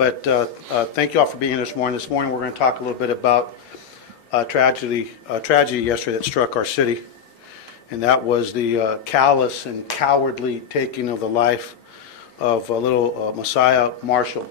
But thank you all for being here this morning. This morning we're going to talk a little bit about tragedy yesterday that struck our city, and that was the callous and cowardly taking of the life of little Messiah Marshall,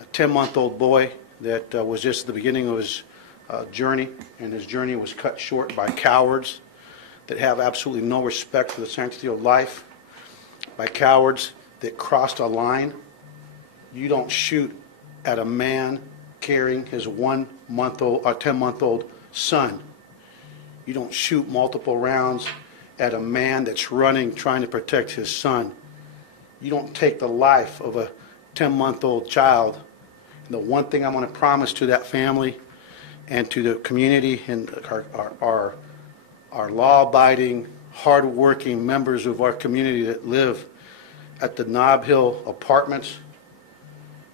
a 10-month-old boy that was just at the beginning of his journey, and his journey was cut short by cowards that have absolutely no respect for the sanctity of life, by cowards that crossed a line. You don't shoot at a man carrying his 10-month-old son. You don't shoot multiple rounds at a man that's running, trying to protect his son. You don't take the life of a 10-month-old child. And the one thing I want to promise to that family and to the community and our law-abiding, hard-working members of our community that live at the Nob Hill Apartments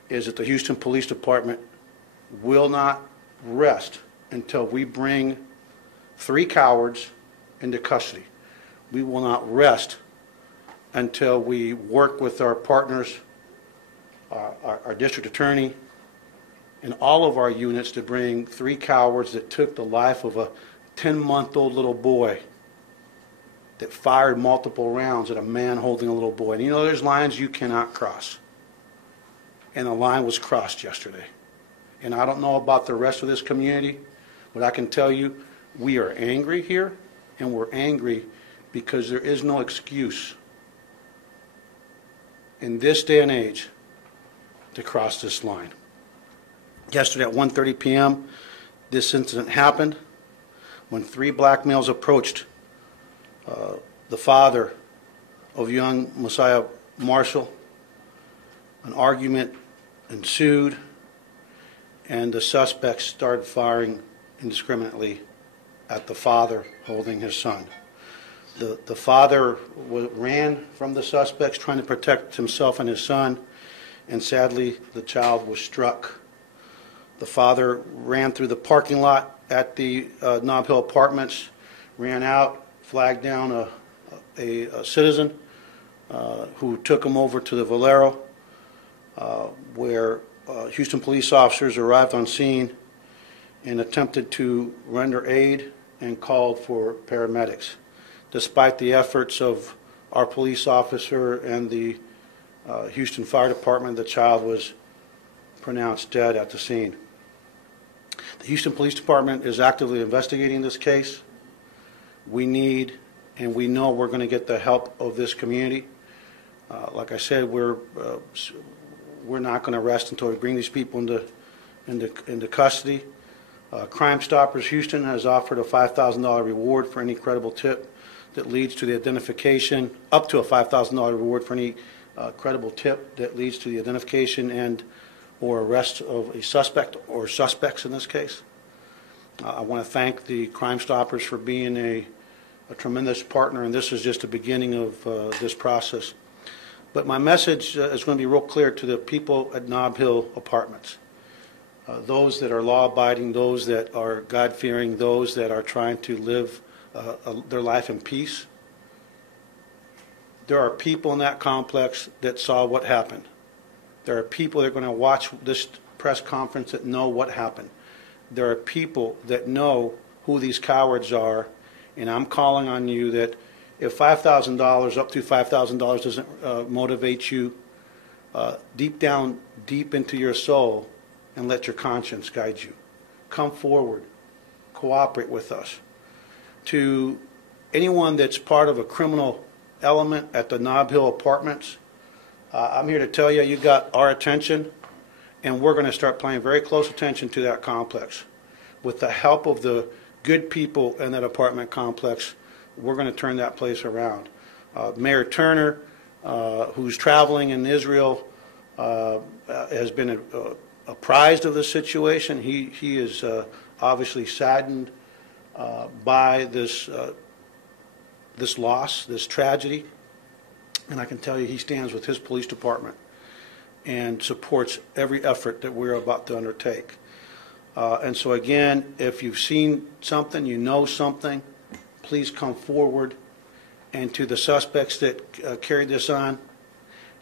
is that the Houston Police Department will not rest until we bring 3 cowards into custody. We will not rest until we work with our partners, our district attorney, and all of our units to bring 3 cowards that took the life of a 10-month-old little boy that fired multiple rounds at a man holding a little boy. And you know, there's lines you cannot cross. And the line was crossed yesterday. And I don't know about the rest of this community, but I can tell you we are angry here, and we're angry because there is no excuse in this day and age to cross this line. Yesterday at 1:30 p.m., this incident happened when 3 black males approached the father of young Messiah Marshall. An argument ensued, and the suspects started firing indiscriminately at the father holding his son. The father ran from the suspects trying to protect himself and his son, and sadly the child was struck. The father ran through the parking lot at the Nob Hill Apartments, ran out, flagged down a citizen who took him over to the Valero, where Houston police officers arrived on scene and attempted to render aid and called for paramedics. Despite the efforts of our police officer and the Houston Fire Department, the child was pronounced dead at the scene. The Houston Police Department is actively investigating this case. We need and we know we're going to get the help of this community. Like I said, we're not going to rest until we bring these people into custody. Crime Stoppers Houston has offered a $5,000 reward for any credible tip that leads to the identification, up to a $5,000 reward for any credible tip that leads to the identification and or arrest of a suspect or suspects in this case. I want to thank the Crime Stoppers for being a tremendous partner, and this is just the beginning of this process. But my message is going to be real clear to the people at Nob Hill Apartments. Those that are law-abiding, those that are God-fearing, those that are trying to live their life in peace. There are people in that complex that saw what happened. There are people that are going to watch this press conference that know what happened. There are people that know who these cowards are, and I'm calling on you that if $5,000, up to $5,000 doesn't motivate you, deep down, deep into your soul, and let your conscience guide you. Come forward. Cooperate with us. To anyone that's part of a criminal element at the Nob Hill Apartments, I'm here to tell you, you got our attention, and we're going to start paying very close attention to that complex. With the help of the good people in that apartment complex, we're going to turn that place around. Mayor Turner, who's traveling in Israel, has been apprised of the situation. He is obviously saddened by this loss, this tragedy. And I can tell you he stands with his police department and supports every effort that we're about to undertake. And so again, if you've seen something, you know something, please come forward. And to the suspects that carried this on,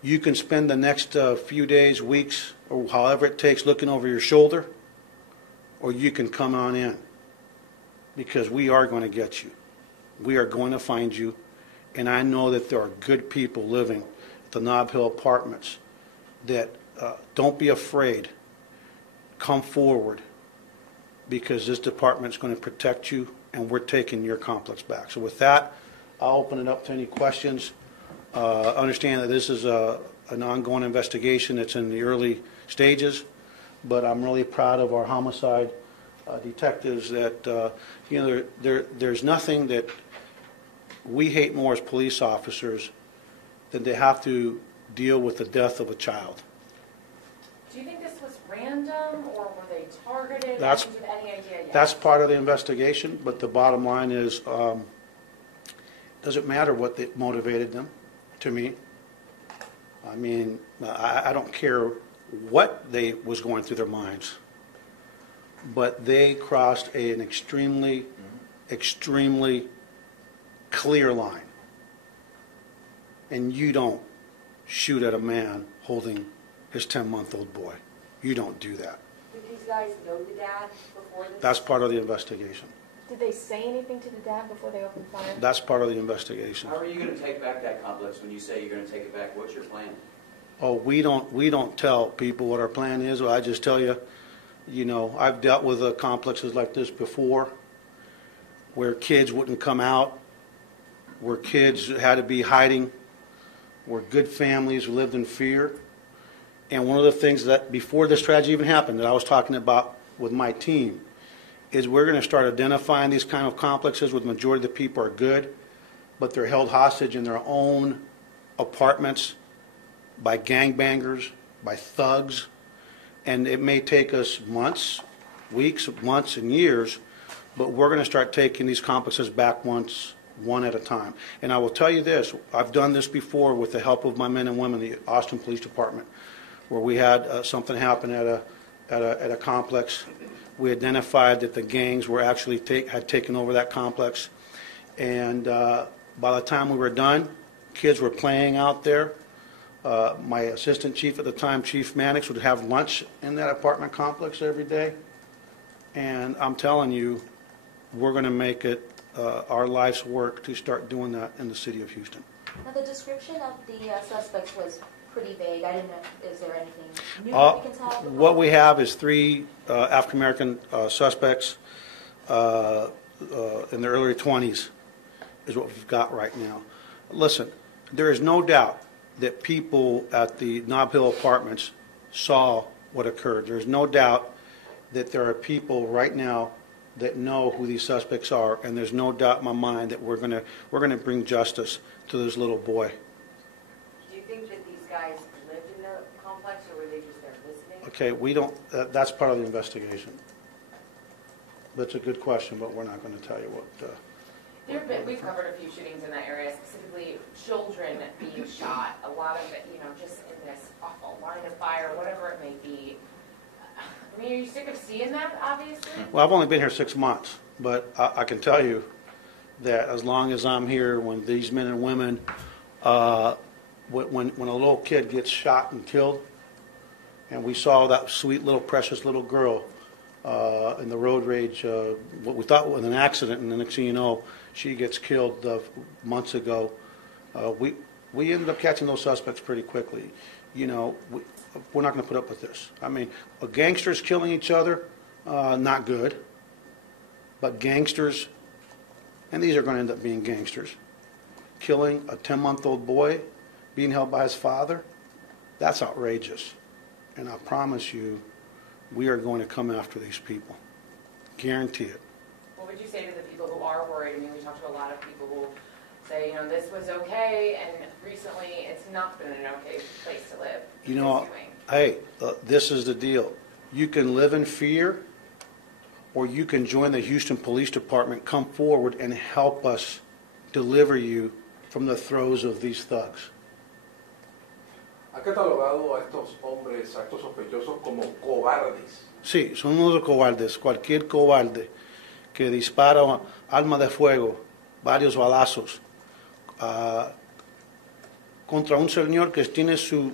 you can spend the next few days, weeks, or however it takes, looking over your shoulder, or you can come on in, because we are going to get you. We are going to find you, and I know that there are good people living at the Nob Hill Apartments that don't be afraid. Come forward, because this department is going to protect you, and we're taking your complex back. So with that, I'll open it up to any questions. Understand that this is an ongoing investigation that's in the early stages, but I'm really proud of our homicide detectives that, there's nothing that we hate more as police officers than to have to deal with the death of a child. Do you think this was random, or were they targeted? That's- Do you have any idea yet? That's part of the investigation, but the bottom line is, doesn't matter what motivated them, to me. I mean, I don't care what was going through their minds, but they crossed an extremely, extremely clear line. And you don't shoot at a man holding his 10-month-old boy. You don't do that. Did these guys know the dad before this? That's part of the investigation. Did they say anything to the dad before they opened fire? That's part of the investigation. How are you going to take back that complex when you say you're going to take it back? What's your plan? Oh, we don't tell people what our plan is. I just tell you, I've dealt with complexes like this before, where kids wouldn't come out, where kids had to be hiding, where good families lived in fear. And one of the things that before this tragedy even happened that I was talking about with my team is we're going to start identifying these kind of complexes where the majority of the people are good, but they're held hostage in their own apartments by gangbangers, by thugs, and it may take us months, weeks, months, and years, but we're going to start taking these complexes back one at a time. And I will tell you this, I've done this before with the help of my men and women in the Austin Police Department, where we had something happen at a complex. We identified that the gangs were actually had taken over that complex, and by the time we were done, kids were playing out there. My assistant chief at the time, Chief Mannix, would have lunch in that apartment complex every day, and I'm telling you, we're going to make it our life's work to start doing that in the city of Houston. Now, the description of the suspects was pretty vague. I didn't know, is there anything new that we can tell? What we have is 3 African-American suspects in their early 20s is what we've got right now. Listen, there is no doubt that people at the Nob Hill Apartments saw what occurred. There's no doubt that there are people right now that know who these suspects are, and there's no doubt in my mind that we're gonna bring justice to this little boy. Do you think that these guys lived in the complex, or were they just there listening? Okay, we don't. That's part of the investigation. That's a good question, but we're not going to tell you what. We've covered a few shootings in that area, specifically children being shot. A lot of it, just in this awful line of fire, whatever it may be. I mean, are you sick of seeing that, obviously? Well, I've only been here 6 months, but I can tell you that as long as I'm here, when these men and women, when a little kid gets shot and killed, and we saw that sweet little precious little girl in the road rage, what we thought was an accident, and the next thing you know, she gets killed months ago. We ended up catching those suspects pretty quickly. We're not going to put up with this. I mean, gangsters killing each other, not good. But gangsters, and these are going to end up being gangsters, killing a 10-month-old boy, being held by his father, that's outrageous. And I promise you, we are going to come after these people. Guarantee it. What would you say to the people who are worried? I mean, we talked to a lot of people who say, this was okay, and recently it's not been an okay place to live. Hey, this is the deal. You can live in fear, or you can join the Houston Police Department, come forward and help us deliver you from the throes of these thugs. Ha catalogado a estos hombres, a estos sospechosos como cobardes. Sí, son unos cobardes. Cualquier cobarde que dispara arma de fuego, varios balazos, contra un señor que tiene su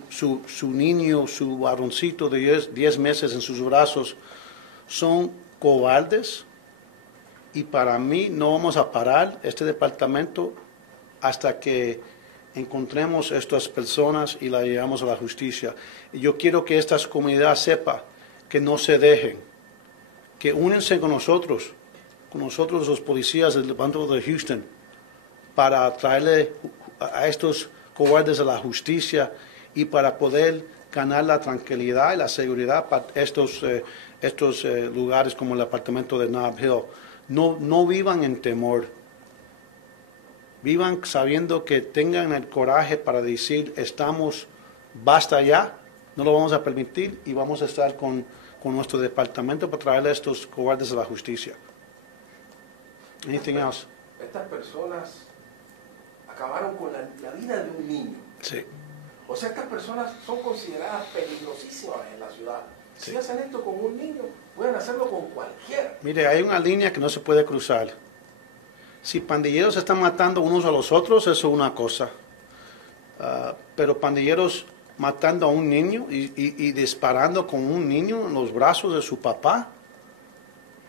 niño, su varoncito de 10 meses en sus brazos, son cobardes. Y para mí no vamos a parar este departamento hasta que encontremos a estas personas y las llevamos a la justicia. Y yo quiero que esta comunidad sepa que no se dejen, que únense con nosotros los policías del departamento de Houston, para traerle a estos cobardes a la justicia y para poder ganar la tranquilidad y la seguridad para estos lugares como el apartamento de Nob Hill. No vivan en temor. Vivan sabiendo que tengan el coraje para decir, basta ya, no lo vamos a permitir y vamos a estar con nuestro departamento para traerle a estos cobardes a la justicia. Anything else? Estas personas acabaron con la vida de un niño. Sí. O sea, estas personas son consideradas peligrosísimas en la ciudad. Si hacen esto con un niño, pueden hacerlo con cualquiera. Mire, hay una línea que no se puede cruzar. Si pandilleros se están matando unos a los otros, eso es una cosa. Pero pandilleros matando a un niño y disparando con un niño en los brazos de su papá,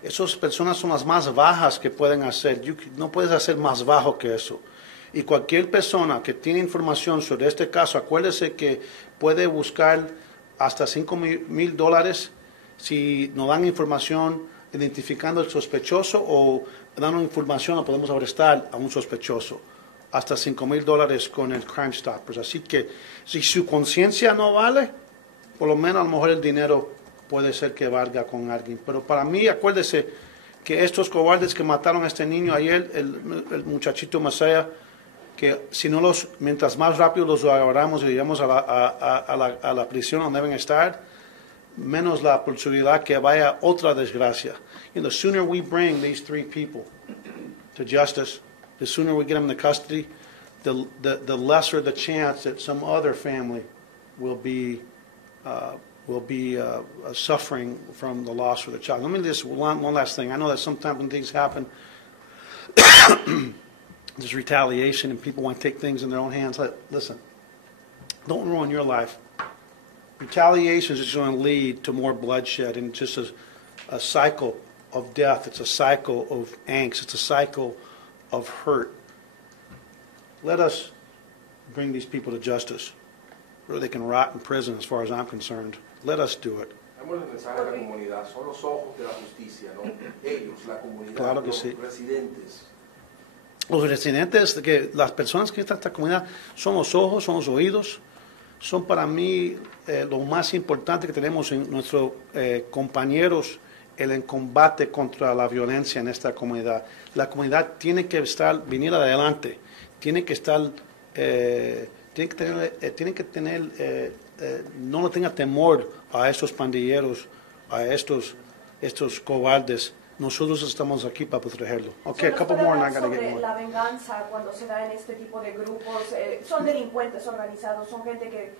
esas personas son las más bajas que pueden hacer. No puedes hacer más bajo que eso. Y cualquier persona que tiene información sobre este caso, acuérdese que puede buscar hasta $5,000 si nos dan información identificando el sospechoso o dando información o podemos arrestar a un sospechoso. Hasta $5,000 con el Crime Stoppers. Así que si su conciencia no vale, por lo menos a lo mejor el dinero puede ser que valga con alguien. Pero para mí, acuérdese que estos cobardes que mataron a este niño ayer, el muchachito Masaya, que si no mientras más rápido los agarramos y llevamos a la prisión donde deben estar, menos la posibilidad que vaya otra desgracia. The sooner we bring these 3 people to justice, the sooner we get them into custody, the lesser the chance that some other family will be suffering from the loss of the child. Let me just one last thing. I know that sometimes when things happen, there's retaliation and people want to take things in their own hands. Listen, don't ruin your life. Retaliation is just going to lead to more bloodshed and just a cycle of death. It's a cycle of angst. It's a cycle of hurt. Let us bring these people to justice, or they can rot in prison as far as I'm concerned. Let us do it. Hemos de pensar en la comunidad, son los ojos de la justicia, ¿no? Ellos, la comunidad, Claro que los sí. residentes. Los residentes, que las personas que están en esta comunidad son los ojos, son los oídos, son para mí lo más importante que tenemos en nuestros compañeros en combate contra la violencia en esta comunidad. La comunidad tiene que venir adelante, tiene que tener, no le tenga temor a estos pandilleros, a estos cobardes. Nosotros estamos aquí para protegerlo. Okay, a couple more and I gotta get sobre more. la venganza cuando se da en este tipo de grupos, son delincuentes organizados, son gente que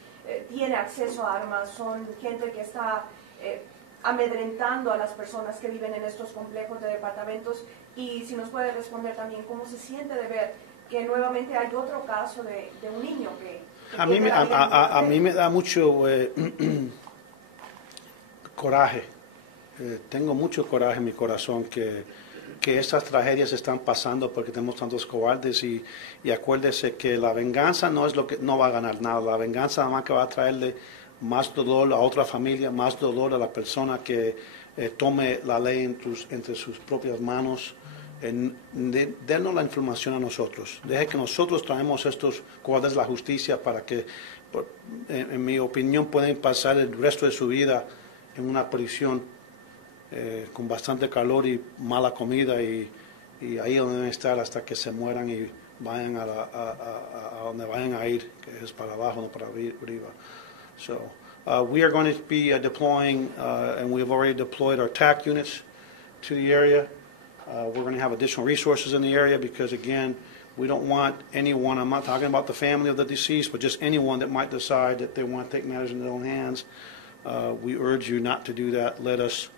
tiene acceso a armas, son gente que está amedrentando a las personas que viven en estos complejos de departamentos. Y si nos puede responder también cómo se siente de ver que nuevamente hay otro caso de un niño que A mí, tiene la vida a mí me da mucho coraje. Tengo mucho coraje en mi corazón que estas tragedias están pasando porque tenemos tantos cobardes y acuérdese que la venganza no es lo que no va a ganar nada. La venganza nada más que va a traerle más dolor a otra familia, más dolor a la persona que tome la ley entre sus propias manos. Denos la información a nosotros. Deje que nosotros traemos estos cobardes a la justicia para que, en mi opinión, pueden pasar el resto de su vida en una prisión con bastante calor y mala comida y ahí donde deben estar hasta que se mueran y vayan a donde vayan a ir, que es para abajo, no para arriba. So we are going to be deploying, and we've already deployed our TAC units to the area. We're going to have additional resources in the area because, again, we don't want anyone, I'm not talking about the family of the deceased, but just anyone that might decide that they want to take matters in their own hands. We urge you not to do that. Let us,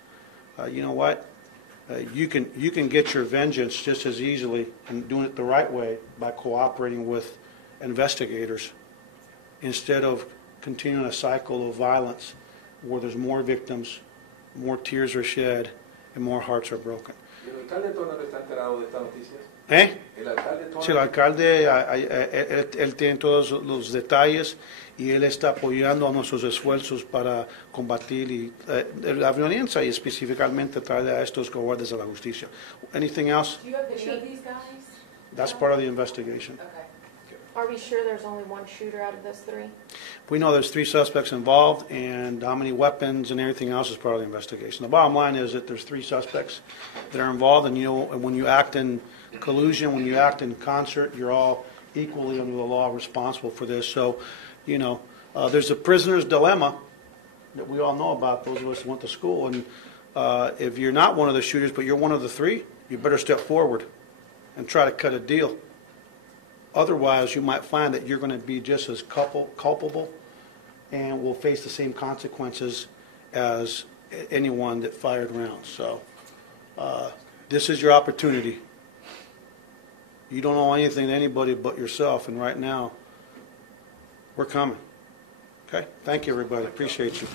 you know what? You can get your vengeance just as easily and doing it the right way by cooperating with investigators instead of continuing a cycle of violence where there's more victims, more tears are shed, and more hearts are broken. ¿Y el alcalde de Tornado está enterado de estas noticias? ¿Eh? El alcalde de Sí, el Tornado. alcalde, él tiene todos los detalles y él está apoyando a nuestros esfuerzos para combatir la violencia y específicamente traer a estos guardias a la justicia. Anything else? Do you have video of these guys? That's part of the investigation. Okay. Are we sure there's only one shooter out of those three? We know there's 3 suspects involved, and how many weapons and everything else is part of the investigation. The bottom line is that there's 3 suspects that are involved, and when you act in collusion, when you act in concert, you're all equally under the law responsible for this. So, there's a prisoner's dilemma that we all know about, those of us who went to school, and if you're not one of the shooters, but you're one of the 3, you better step forward and try to cut a deal. Otherwise, you might find that you're going to be just as culpable and will face the same consequences as anyone that fired rounds. So this is your opportunity. You don't owe anything to anybody but yourself, and right now, we're coming. Okay? Thank you, everybody. Appreciate you.